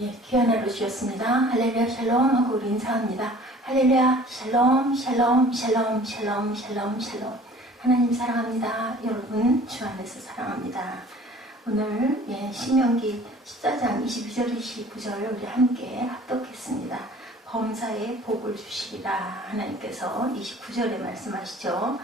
예, 귀한 하루 주셨습니다. 할렐루야 샬롬 하고 우리 인사합니다. 할렐루야 샬롬 샬롬 샬롬 샬롬 샬롬 샬롬. 하나님 사랑합니다. 여러분 주 안에서 사랑합니다. 오늘 신명기 14장 22절 29절 우리 함께 합독했습니다. 범사에 복을 주시리라. 하나님께서 29절에 말씀하시죠.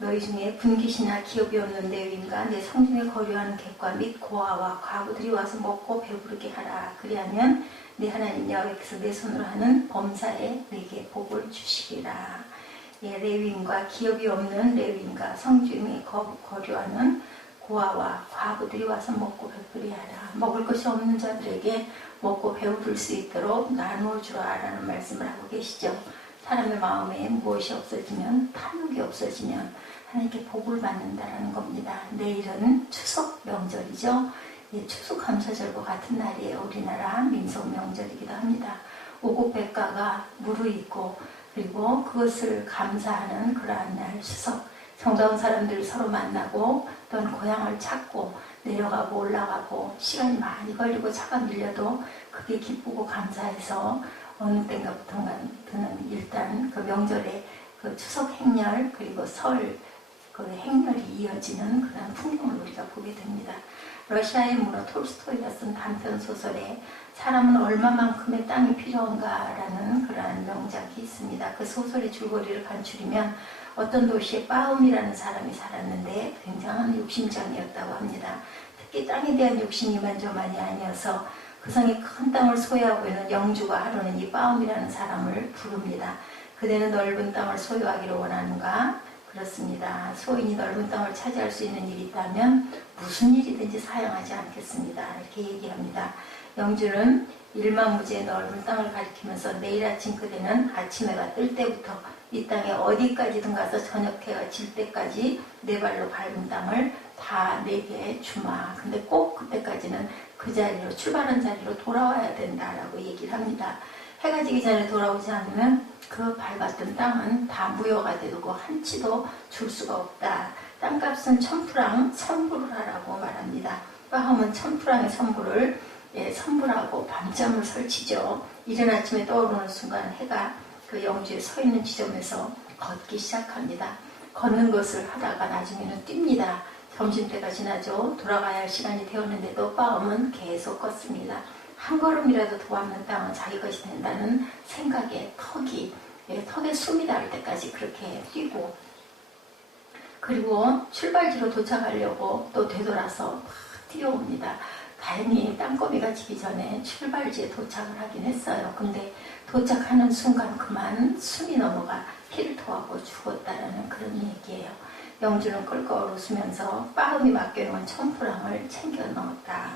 너희 중에 분깃이나 기업이 없는 레위인과 내 성중에 거류하는 객과 및 고아와 과부들이 와서 먹고 배부르게 하라. 그리하면 내 하나님 여호와께서 내 손으로 하는 범사에 내게 복을 주시리라. 레위인과 기업이 없는 레위인과 성중에 거류하는 고아와 과부들이 와서 먹고 배부르게 하라. 먹을 것이 없는 자들에게 먹고 배부를 수 있도록 나누어 주라라는 말씀을 하고 계시죠. 사람의 마음에 무엇이 없어지면, 탐욕이 없어지면 하나님께 복을 받는다는 겁니다. 내일은 추석 명절이죠. 추수감사절과 같은 날이에요. 우리나라 민속 명절이기도 합니다. 오곡백과가 무르익고 그리고 그것을 감사하는 그러한 날 추석. 정다운 사람들 서로 만나고 또는 고향을 찾고 내려가고 올라가고 시간이 많이 걸리고 차가 밀려도 그게 기쁘고 감사해서 어느 때인가부터는 일단 그 명절에 그 추석 행렬 그리고 설 그 행렬이 이어지는 그런 풍경을 우리가 보게 됩니다. 러시아의 문어 톨스토이가 쓴 단편 소설에 사람은 얼마만큼의 땅이 필요한가라는 그러한 명작이 있습니다. 그 소설의 줄거리를 간추리면 어떤 도시에 빠움이라는 사람이 살았는데 굉장한 욕심장이었다고 합니다. 특히 땅에 대한 욕심이 이만저만이 아니어서 그 성이 큰 땅을 소유하고 있는 영주가 하루는 이 빠움이라는 사람을 부릅니다. 그대는 넓은 땅을 소유하기를 원하는가? 그렇습니다. 소인이 넓은 땅을 차지할 수 있는 일이 있다면 무슨 일이든지 사양하지 않겠습니다. 이렇게 얘기합니다. 영주는 일만무지의 넓은 땅을 가리키면서 내일 아침 그대는 아침 해가 뜰 때부터 이 땅에 어디까지든 가서 저녁 해가 질 때까지 내 발로 밟은 땅을 다 내게 주마. 근데 꼭 그때까지는 그 자리로 출발한 자리로 돌아와야 된다라고 얘기를 합니다. 해가 지기 전에 돌아오지 않으면 그 밟았던 땅은 다 무효가 되고 한치도 줄 수가 없다. 땅값은 1000프랑 선불을 하라고 말합니다. 빠함은 1000프랑의 선불을 선불하고 밤잠을 설치죠. 이른 아침에 떠오르는 순간 해가 그 영주에 서 있는 지점에서 걷기 시작합니다. 걷는 것을 하다가 나중에는 뜁니다. 점심때가 지나죠. 돌아가야 할 시간이 되었는데도 빠음은 계속 걷습니다. 한 걸음이라도 더 밟는 땅은 자기 것이 된다는 생각에 턱에 숨이 닿을 때까지 그렇게 뛰고 그리고 출발지로 도착하려고 또 되돌아서 막 뛰어옵니다. 다행히 땅거미가 지기 전에 출발지에 도착을 하긴 했어요. 근데 도착하는 순간 그만 숨이 넘어가 피를 토하고 죽었다라는 그런 얘기예요. 영주는 껄껄 웃으면서 빠음이 맡겨놓은 1000프랑을 챙겨 넣었다.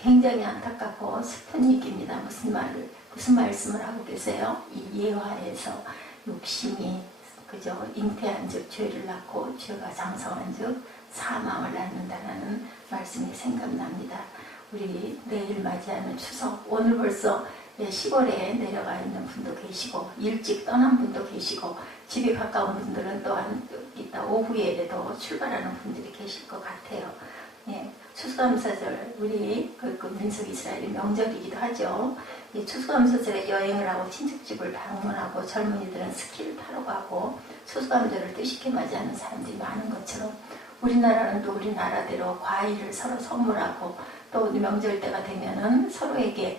굉장히 안타깝고 슬픈 얘기입니다. 무슨 말씀을 하고 계세요? 이 예화에서 욕심이 그저 잉태한 즉 죄를 낳고 죄가 장성한 즉 사망을 낳는다는 말씀이 생각납니다. 우리 내일 맞이하는 추석, 오늘 벌써 시골에 내려가 있는 분도 계시고 일찍 떠난 분도 계시고 집이 가까운 분들은 또한 이따 오후에라도 출발하는 분들이 계실 것 같아요. 추수감사절 우리 민속 이스라엘의 명절이기도 하죠. 이 추수감사절에 여행을 하고 친척집을 방문하고 젊은이들은 스키를 타러 가고 추수감사절을 뜻있게 맞이하는 사람들이 많은 것처럼 우리나라는 또 우리나라대로 과일을 서로 선물하고 또 명절 때가 되면은 서로에게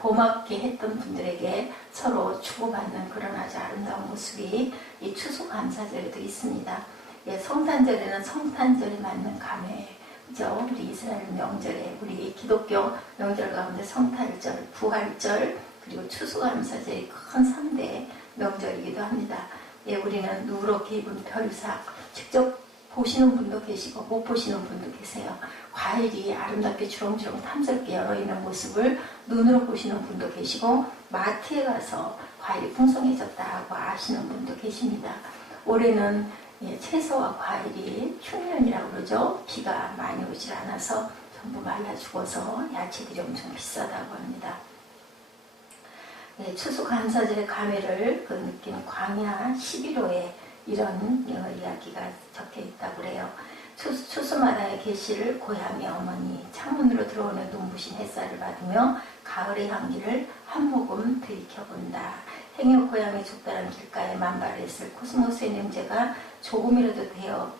고맙게 했던 분들에게 서로 주고받는 그런 아주 아름다운 모습이 이 추수감사절에도 있습니다. 성탄절에는 성탄절에 맞는 감회죠. 우리 이스라엘 명절에 우리 기독교 명절 가운데 성탄절, 부활절 그리고 추수감사절이 큰 3대 명절이기도 합니다. 우리는 누렇게 입은 별삭 직접 보시는 분도 계시고 못 보시는 분도 계세요. 과일이 아름답게 주렁주렁 탐스럽게 열어있는 모습을 눈으로 보시는 분도 계시고 마트에 가서 과일이 풍성해졌다고 아시는 분도 계십니다. 올해는 채소와 과일이 흉년이라고 그러죠. 비가 많이 오질 않아서 전부 말라 죽어서 야채들이 엄청 비싸다고 합니다. 추수감사절의 감회를 느낀 광야 11호에 이런 이야기가 적혀 있다고 그래요. 추수마당의 계시를 고향의 어머니, 창문으로 들어오는 눈부신 햇살을 받으며 가을의 향기를 한 모금 들이켜본다. 행여 고향의 죽다란 길가에 만발했을 코스모스의 냄새가 조금이라도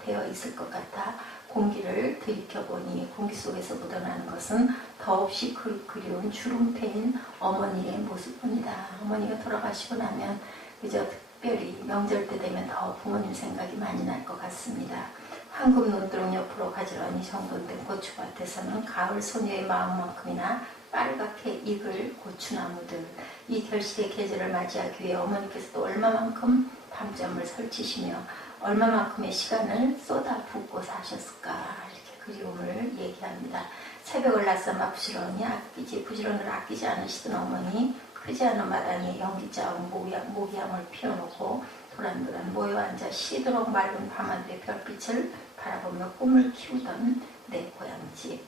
배어 있을 것 같아 공기를 들이켜보니 공기 속에서 묻어나는 것은 더없이 그리운 주름패인 어머니의 모습뿐이다. 어머니가 돌아가시고 나면 그저 특별히 명절 때 되면 더 부모님 생각이 많이 날 것 같습니다. 황금 논두렁 옆으로 가지런히 정돈된 고추밭에서는 가을 소녀의 마음만큼이나 빨갛게 익을 고추나무들, 이 결실의 계절을 맞이하기 위해 어머니께서도 얼마만큼 밤잠을 설치시며 얼마만큼의 시간을 쏟아붓고 사셨을까, 이렇게 그리움을 얘기합니다. 새벽을 낮잠아 부지런을 아끼지 않으시던 어머니, 크지 않은 마당에 연기자운 모기향을 피워놓고 도란도란 모여 앉아 시도록 맑은 밤하늘의 별빛을 바라보며 꿈을 키우던 내 고향집.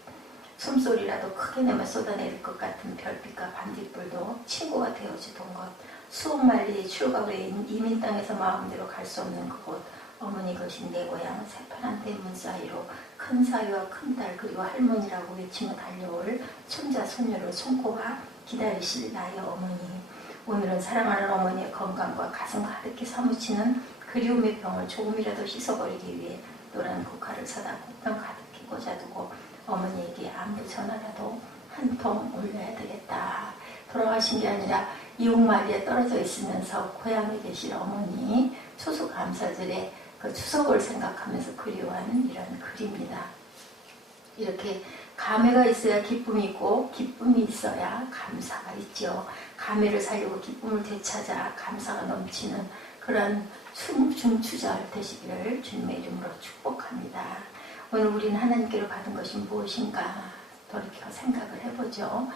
숨소리라도 크게 내며 쏟아내릴 것 같은 별빛과 반딧불도 친구가 되어주던 것. 수억 마리의 출가후인 이민 땅에서 마음대로 갈 수 없는 그곳. 어머니 것인 내 고향 새파란 대문 사이로 큰 사위와 큰딸 그리고 할머니라고 외치며 달려올 손자 손녀를 손꼽아 기다리실 나의 어머니. 오늘은 사랑하는 어머니의 건강과 가슴 가득히 사무치는 그리움의 병을 조금이라도 씻어버리기 위해 노란 국화를 사다 국병 가득히 꽂아두고 어머니에게 안부 전화라도 한 통 올려야 되겠다. 돌아가신 게 아니라 이옥마을에 떨어져 있으면서 고향에 계실 어머니 추수감사절에 그 추석을 생각하면서 그리워하는 이런 글입니다. 이렇게 감회가 있어야 기쁨이 있고 기쁨이 있어야 감사가 있죠. 감회를 살리고 기쁨을 되찾아 감사가 넘치는 그런 중추절 되시기를 주님의 이름으로 축복합니다. 오늘 우리는 하나님께로 받은 것이 무엇인가 돌이켜 생각을 해보죠.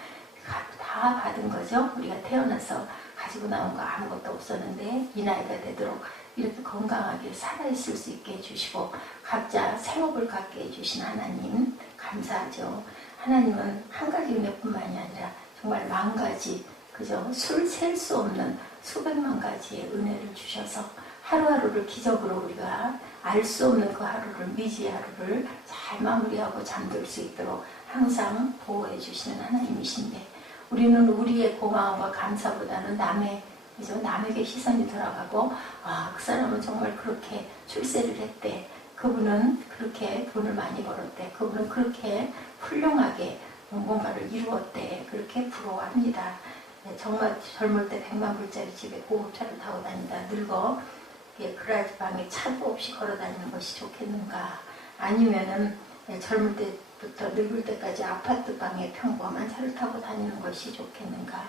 다 받은 거죠. 우리가 태어나서 가지고 나온 거 아무것도 없었는데 이 나이가 되도록 이렇게 건강하게 살아있을 수 있게 해주시고 각자 생업을 갖게 해주신 하나님 감사하죠. 하나님은 한 가지 은혜뿐만이 아니라 정말 만 가지, 그저 셀 수 없는 수백만 가지의 은혜를 주셔서 하루하루를 기적으로 우리가 알 수 없는 그 하루를, 미지의 하루를 잘 마무리하고 잠들 수 있도록 항상 보호해 주시는 하나님이신데 우리는 우리의 고마움과 감사보다는 남에게 시선이 돌아가고 그 사람은 정말 그렇게 출세를 했대. 그분은 그렇게 돈을 많이 벌었대. 그분은 그렇게 훌륭하게 뭔가를 이루었대. 그렇게 부러워합니다. 정말 젊을 때 100만 불짜리 집에 고급차를 타고 다니다 늙어 그라지 방에 차도 없이 걸어 다니는 것이 좋겠는가? 아니면은 젊을 때부터 늙을 때까지 아파트 방에 평범한 차를 타고 다니는 것이 좋겠는가?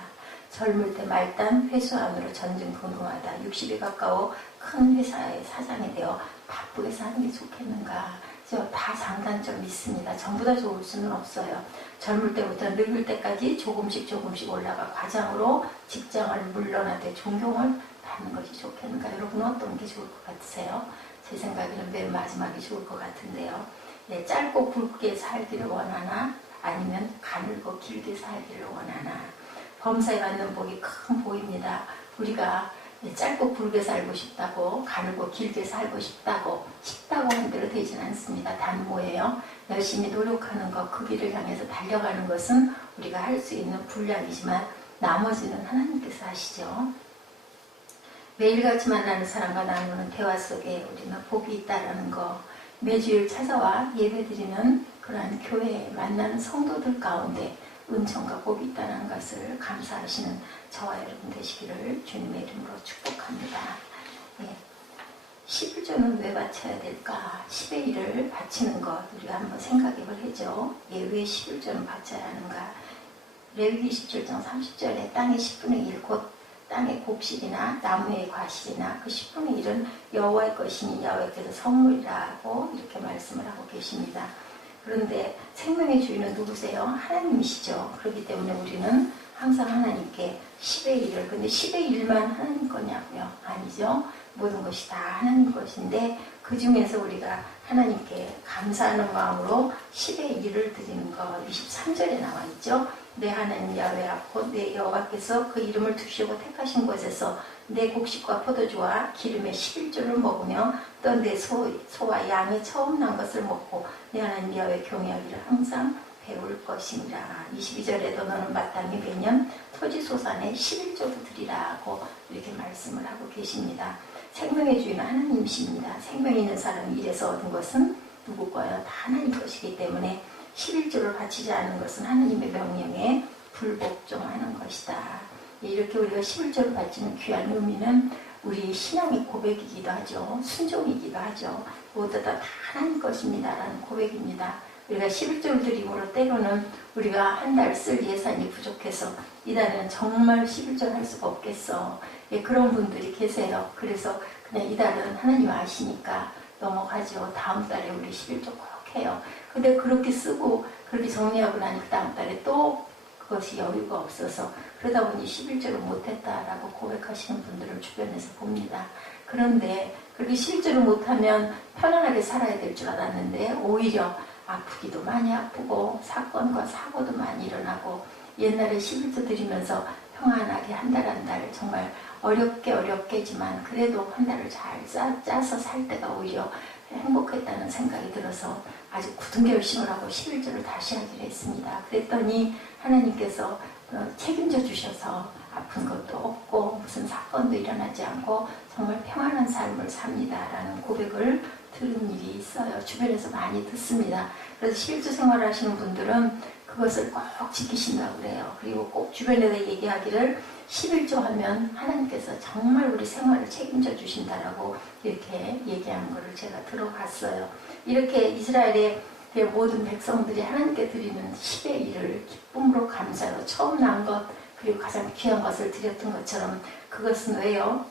젊을 때 말단 회수 안으로 전전긍긍하다 60에 가까워 큰 회사의 사장이 되어 바쁘게 사는 게 좋겠는가? 다 장단점이 있습니다. 전부 다 좋을 수는 없어요. 젊을 때부터 늙을 때까지 조금씩 올라가 과장으로 직장을 물러나되 존경을 받는 것이 좋겠는가? 여러분은 어떤 게 좋을 것 같으세요? 제 생각에는 맨 마지막이 좋을 것 같은데요. 짧고 굵게 살기를 원하나 아니면 가늘고 길게 살기를 원하나. 범사에 받는 복이 큰 복입니다. 우리가 짧고 굵게 살고 싶다고 가늘고 길게 살고 싶다고 한 대로 되지는 않습니다. 단 뭐예요? 열심히 노력하는 것, 그 길을 향해서 달려가는 것은 우리가 할 수 있는 분량이지만 나머지는 하나님께서 하시죠. 매일같이 만나는 사람과 나누는 대화 속에 우리는 복이 있다라는 거, 매주일 찾아와 예배드리는 그러한 교회에 만나는 성도들 가운데 은총과 복이 있다는 것을 감사하시는 저와 여러분 되시기를 주님의 이름으로 축복합니다. 11조는 왜 바쳐야 될까? 10의 1을 바치는 것 우리가 한번 생각해 보죠. 왜 11조는 바쳐야 하는가? 레위기 27장 30절에 땅의 10분의 1 곧 땅의 곡식이나 나무의 과실이나 그 10분의 1은 여호와의 것이니 여호와께서 선물이라고 이렇게 말씀을 하고 계십니다. 그런데 생명의 주인은 누구세요? 하나님이시죠. 그렇기 때문에 우리는 항상 하나님께 10의 1을, 근데 10의 1만 하나님 거냐고요? 아니죠. 모든 것이 다 하나님 것인데 그 중에서 우리가 하나님께 감사하는 마음으로 10의 1을 드리는 거 23절에 나와 있죠. 내 하나님 야훼 앞곧 내 여호와께서 그 이름을 두시고 택하신 곳에서 내 곡식과 포도주와 기름의 11조를 먹으며 또 내 소와 양이 처음 난 것을 먹고 내 하나님 여호와의 경외하기를 항상 배울 것이니라. 22절에도 너는 마땅히 매년 토지 소산의 11조를 드리라고 이렇게 말씀을 하고 계십니다. 생명의 주인은 하나님이십니다. 생명 있는 사람이 이래서 얻은 것은 누구 거예요? 다 하나님 것이기 때문에 11조를 바치지 않은 것은 하나님의 명령에 불복종하는 것이다. 이렇게 우리가 11조를 바치는 귀한 의미는 우리 신앙의 고백이기도 하죠. 순종이기도 하죠. 모두 다 하나님 것입니다 라는 고백입니다. 우리가 11조를 드림으로 때로는 우리가 한 달 쓸 예산이 부족해서 이달에는 정말 11조를 할 수가 없겠어. 예, 그런 분들이 계세요. 그래서 그냥 이달은 하나님 아시니까 넘어가죠. 다음 달에 우리 11조 꼭 해요. 근데 그렇게 쓰고 그렇게 정리하고 나니 그 다음 달에 또 그것이 여유가 없어서 그러다 보니 11조를 못했다라고 고백하시는 분들을 주변에서 봅니다. 그런데 그렇게 11조를 못하면 편안하게 살아야 될 줄 알았는데 오히려 아프기도 많이 아프고 사건과 사고도 많이 일어나고 옛날에 11조 드리면서 평안하게 한 달 한 달 정말 어렵게지만 그래도 한 달을 잘 짜서 살 때가 오히려 행복했다는 생각이 들어서 아주 굳은 결심을 하고 11조를 다시 하기로 했습니다. 그랬더니 하나님께서 책임져 주셔서 아픈 것도 없고 무슨 사건도 일어나지 않고 정말 평안한 삶을 삽니다 라는 고백을 들은 일이 있어요. 주변에서 많이 듣습니다. 그래서 11조 생활을 하시는 분들은 그것을 꼭 지키신다고 그래요. 그리고 꼭 주변에서 얘기하기를 11조 하면 하나님께서 정말 우리 생활을 책임져 주신다라고 이렇게 얘기하는 것을 제가 들어봤어요. 이렇게 이스라엘의 모든 백성들이 하나님께 드리는 10의 1을 기쁨으로 감사로 처음 난 것 그리고 가장 귀한 것을 드렸던 것처럼 그것은 왜요?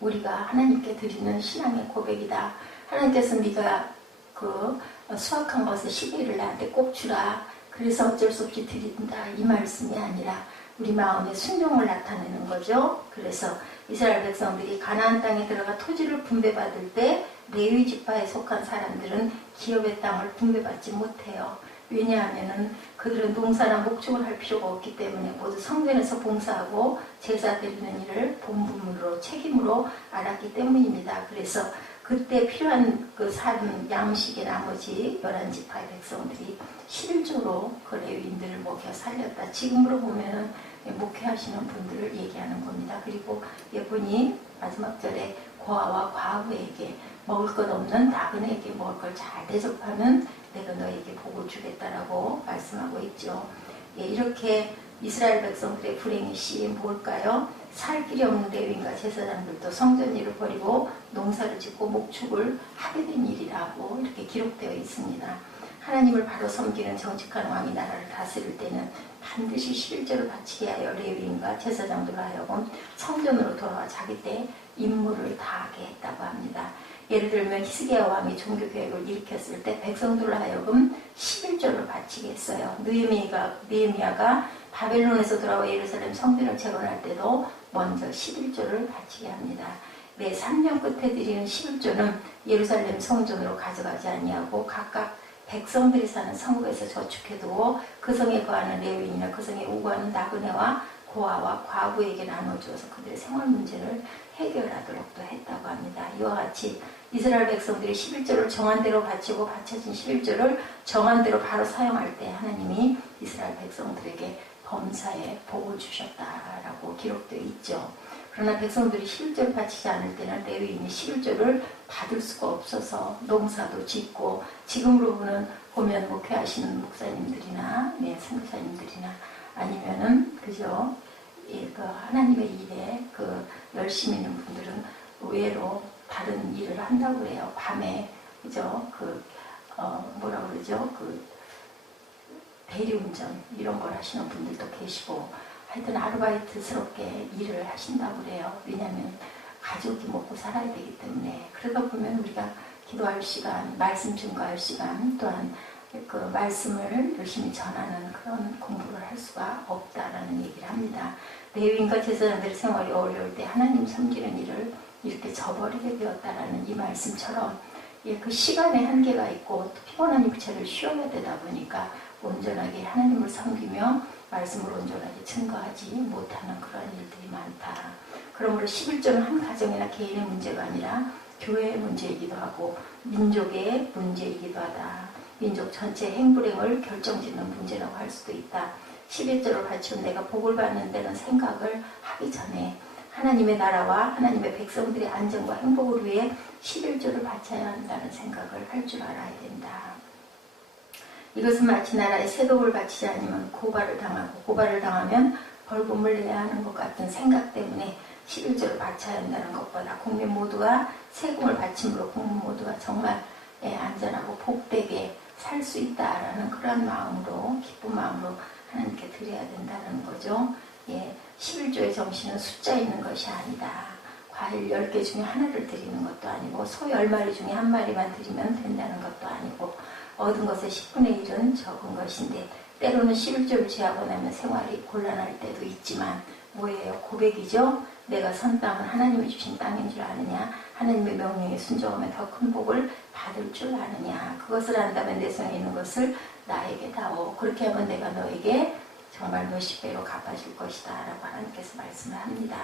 우리가 하나님께 드리는 신앙의 고백이다. 하나님께서 네가 그 수확한 것의 10의 1을 나한테 꼭 주라. 그래서 어쩔 수 없이 드린다. 이 말씀이 아니라 우리 마음의 순종을 나타내는 거죠. 그래서 이스라엘 백성들이 가나안 땅에 들어가 토지를 분배받을 때 레위 지파에 속한 사람들은 기업의 땅을 분배받지 못해요. 왜냐하면 그들은 농사나 목축을 할 필요가 없기 때문에 모두 성전에서 봉사하고 제사 드리는 일을 본분으로 책임으로 알았기 때문입니다. 그래서 그때 필요한 그 산 양식의 나머지 11지파의 백성들이 11조로 그 레위인들을 먹여 살렸다. 지금으로 보면은 목회하시는 분들을 얘기하는 겁니다. 그리고 예분이 마지막 절에 고아와 과부에게 먹을 것 없는 나그네에게 먹을 걸 잘 대접하면 내가 너에게 복을 주겠다라고 말씀하고 있죠. 예, 이렇게 이스라엘 백성들의 불행의 시 뭘까요? 살 길이 없는 레위인과 제사장들도 성전 일을 버리고 농사를 짓고 목축을 하게 된 일이라고 이렇게 기록되어 있습니다. 하나님을 바로 섬기는 정직한 왕이 나라를 다스릴 때는 반드시 11조를 바치게 하여 레위인과 제사장들로 하여금 성전으로 돌아와 자기 때 임무를 다하게 했다고 합니다. 예를 들면 히스기야 왕이 종교개혁을 일으켰을 때 백성들로 하여금 11조를 바치게 했어요. 느헤미야가 바벨론에서 돌아와 예루살렘 성전을 재건할 때도 먼저 11조를 바치게 합니다. 매 3년 끝에 드리는 11조는 예루살렘 성전으로 가져가지 아니하고 각각 백성들이 사는 성읍에서 저축해두고 그 성에 거하는 레위인이나 그 성에 우거하는 나그네와 고아와 과부에게 나눠주어서 그들의 생활 문제를 해결하도록도 했다고 합니다. 이와 같이 이스라엘 백성들이 11조를 정한 대로 바치고 바쳐진 11조를 정한 대로 바로 사용할 때 하나님이 이스라엘 백성들에게 범사에 복을 주셨다라고 기록되어 있죠. 그러나 백성들이 11조를 바치지 않을 때는 레위인이 11조를 받을 수가 없어서 농사도 짓고 지금으로 보면 목회하시는 목사님들이나 선교사님들이나 아니면은 그죠? 그 하나님의 일에 그 열심히 있는 분들은 의외로 다른 일을 한다고 그래요. 밤에 그죠? 뭐라 그러죠? 대리운전 이런 걸 하시는 분들도 계시고 하여튼 아르바이트스럽게 일을 하신다고 그래요. 왜냐하면 가족이 먹고 살아야 되기 때문에. 그러다 보면 우리가 기도할 시간, 말씀 증거할 시간, 또한 그 말씀을 열심히 전하는 그런 공부를 할 수가 없다라는 얘기를 합니다. 레위인과 제사장들의 생활이 어려울 때 하나님 섬기는 일을 이렇게 저버리게 되었다라는 이 말씀처럼 그 시간에 한계가 있고 또 피곤한 육체를 쉬어야 되다 보니까 온전하게 하나님을 섬기며 말씀을 온전하게 증거하지 못하는 그런 일들이 많다. 그러므로 11조는 한 가정이나 개인의 문제가 아니라 교회의 문제이기도 하고 민족의 문제이기도 하다. 민족 전체 행불행을 결정짓는 문제라고 할 수도 있다. 11조를 바치고 내가 복을 받는 데는 생각을 하기 전에 하나님의 나라와 하나님의 백성들의 안전과 행복을 위해 11조를 바쳐야 한다는 생각을 할 줄 알아야 된다. 이것은 마치 나라에 세금을 바치지 않으면 고발을 당하고 고발을 당하면 벌금을 내야 하는 것 같은 생각 때문에 11조를 바쳐야 한다는 것보다 국민 모두가 세금을 바침으로 국민 모두가 정말 안전하고 복되게 살 수 있다라는 그런 마음으로 기쁜 마음으로 하나님께 드려야 된다는 거죠. 11조의 정신은 숫자 있는 것이 아니다. 과일 10개 중에 하나를 드리는 것도 아니고 소 10마리 중에 한 마리만 드리면 된다는 것도 아니고 얻은 것의 10분의 1은 적은 것인데 때로는 11조를 제하고 나면 생활이 곤란할 때도 있지만 뭐예요? 고백이죠. 내가 선 땅은 하나님이 주신 땅인 줄 아느냐? 하나님의 명령에 순종하면 더 큰 복을 받을 줄 아느냐? 그것을 안다면 내 손에 있는 것을 나에게 다오. 그렇게 하면 내가 너에게 정말 몇십 배로 갚아줄 것이다 라고 하나님께서 말씀을 합니다.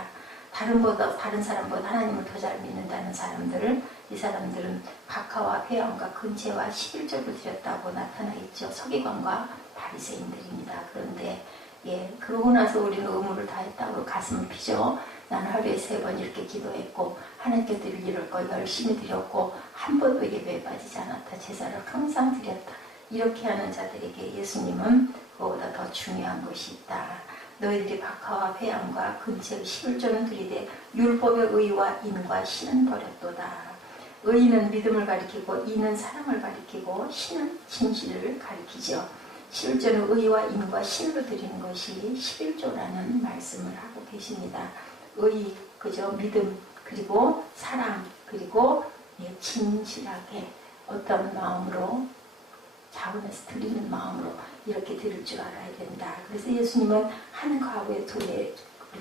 다른 사람보다 하나님을 더 잘 믿는다는 사람들을 이 사람들은 박하와 회양과 근체와 11조를 드렸다고 나타나 있죠. 서기관과 바리새인들입니다. 그런데 그러고 나서 우리는 의무를 다했다고 가슴을 피죠. 나는 하루에 3번 이렇게 기도했고 하나님께 드릴 일을 열심히 드렸고 한 번도 예배에 빠지지 않았다. 제사를 항상 드렸다. 이렇게 하는 자들에게 예수님은 그보다 더 중요한 것이 있다. 너희들이 박하와 회양과 근체의 11조는 드리되 율법의 의와 인과 신은 버렸도다. 의는 믿음을 가리키고 인은 사랑을 가리키고 신은 진실을 가리키죠. 11조는 의와 인과 신으로 드리는 것이 11조라는 말씀을 하고 계십니다. 의, 그죠? 믿음, 그리고 사랑, 그리고 진실하게 어떤 마음으로 자원해서 드리는 마음으로 이렇게 드릴 줄 알아야 된다. 그래서 예수님은 한 가구에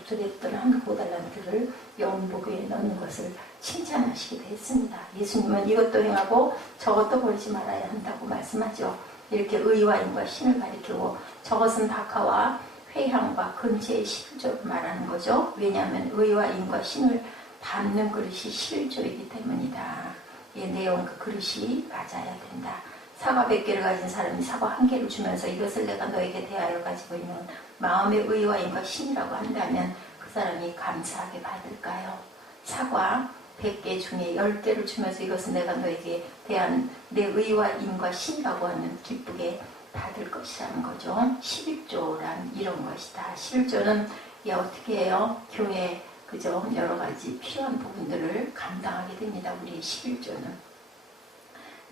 드렸던 한 고달란트를 영복에 넣는 것을 칭찬하시기도 했습니다. 예수님은 이것도 행하고 저것도 버리지 말아야 한다고 말씀하죠. 이렇게 의와 인과 신을 가리키고 저것은 박하와 회향과 근체의 11조를 말하는 거죠. 왜냐하면 의와 인과 신을 담는 그릇이 11조이기 때문이다. 이 내용 그 그릇이 맞아야 된다. 사과 100개를 가진 사람이 사과 1개를 주면서 이것을 내가 너에게 대하여 가지고 있는 마음의 의와 인과 신이라고 한다면 그 사람이 감사하게 받을까요? 사과 100개 중에 10개를 주면서 이것은 내가 너에게 대한 내 의와 인과 신이라고 하면 기쁘게 받을 것이라는 거죠. 11조란 이런 것이다. 11조는 어떻게 해요? 교회 그죠? 여러 가지 필요한 부분들을 감당하게 됩니다. 우리 11조는.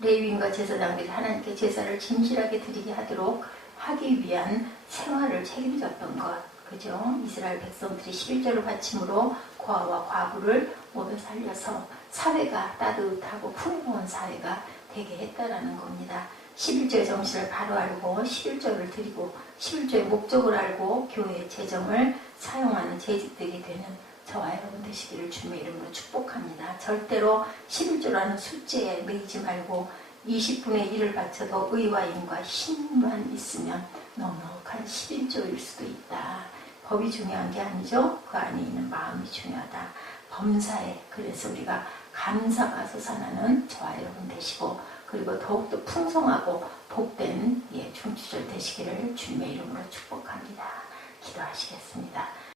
레위인과 제사장들이 하나님께 제사를 진실하게 드리게 하도록 하기 위한 생활을 책임졌던 것. 그죠? 이스라엘 백성들이 11조를 바침으로 고아와 과부를 모두 살려서 사회가 따뜻하고 풍요로운 사회가 되게 했다라는 겁니다. 11조의 정신을 바로 알고 11조를 드리고 11조의 목적을 알고 교회의 재정을 사용하는 재직들이 되는 저와 여러분 되시기를 주님의 이름으로 축복합니다. 절대로 11조라는 숫자에 매이지 말고 20분의 1을 바쳐도 의와 인과 신만 있으면 넉넉한 11조일 수도 있다. 법이 중요한 게 아니죠. 그 안에 있는 마음이 중요하다. 범사에 그래서 우리가 감사가 솟아나는 저와 여러분 되시고 그리고 더욱더 풍성하고 복된 중추절 되시기를 주님의 이름으로 축복합니다. 기도하시겠습니다.